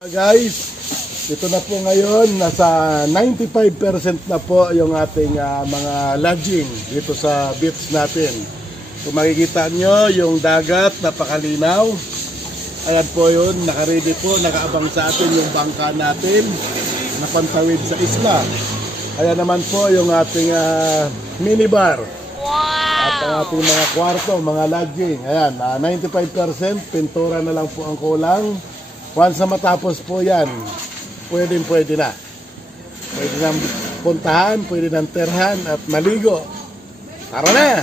Guys, ito na po ngayon, nasa 95% na po yung ating mga lodging dito sa beach natin. Kung makikita nyo, yung dagat, napakalinaw. Ayan po yun, nakaready po, nakaabang sa atin yung bangka natin, napantawid sa isla. Ayan naman po yung ating minibar. At ang ating mga kwarto, mga lodging. Ayan, 95%, pintura na lang po ang kulang. Once na matapos po yan, pwede na. Pwede nang puntahan, pwede nang terhan at maligo. Tara na!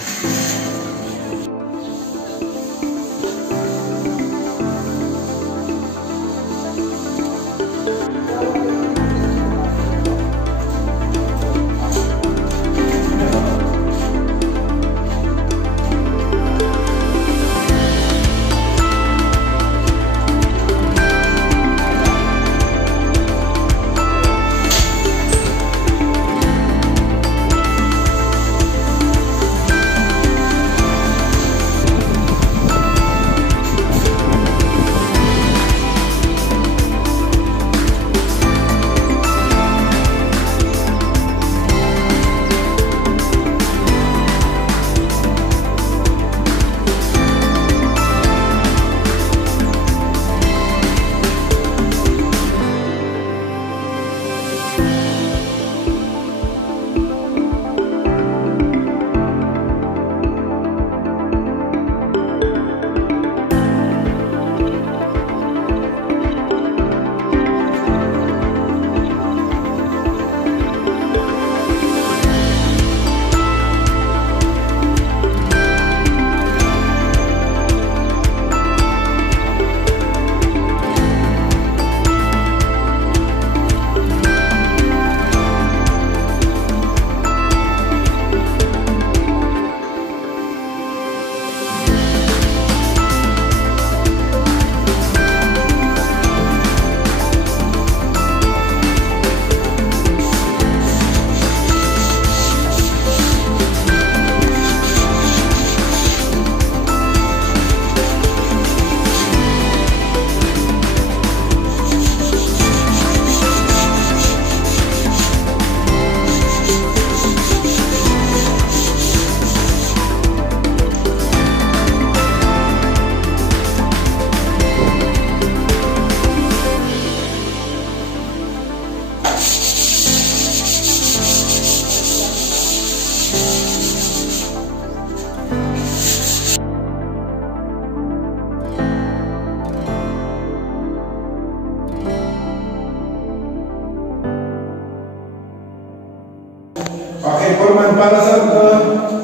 Okay, Foreman, para sa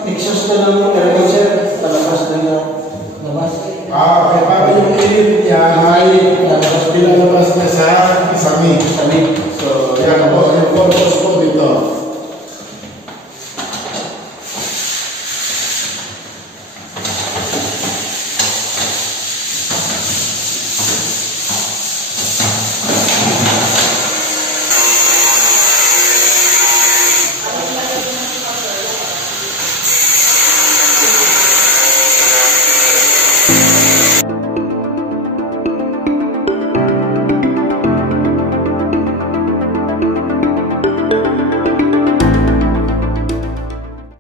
exhaust na lang yung aircon, sir. Palabas na yung labas. okay, para yung init niya ay pinalabas na sa isami. Sabi. So, yan po, yung purpose po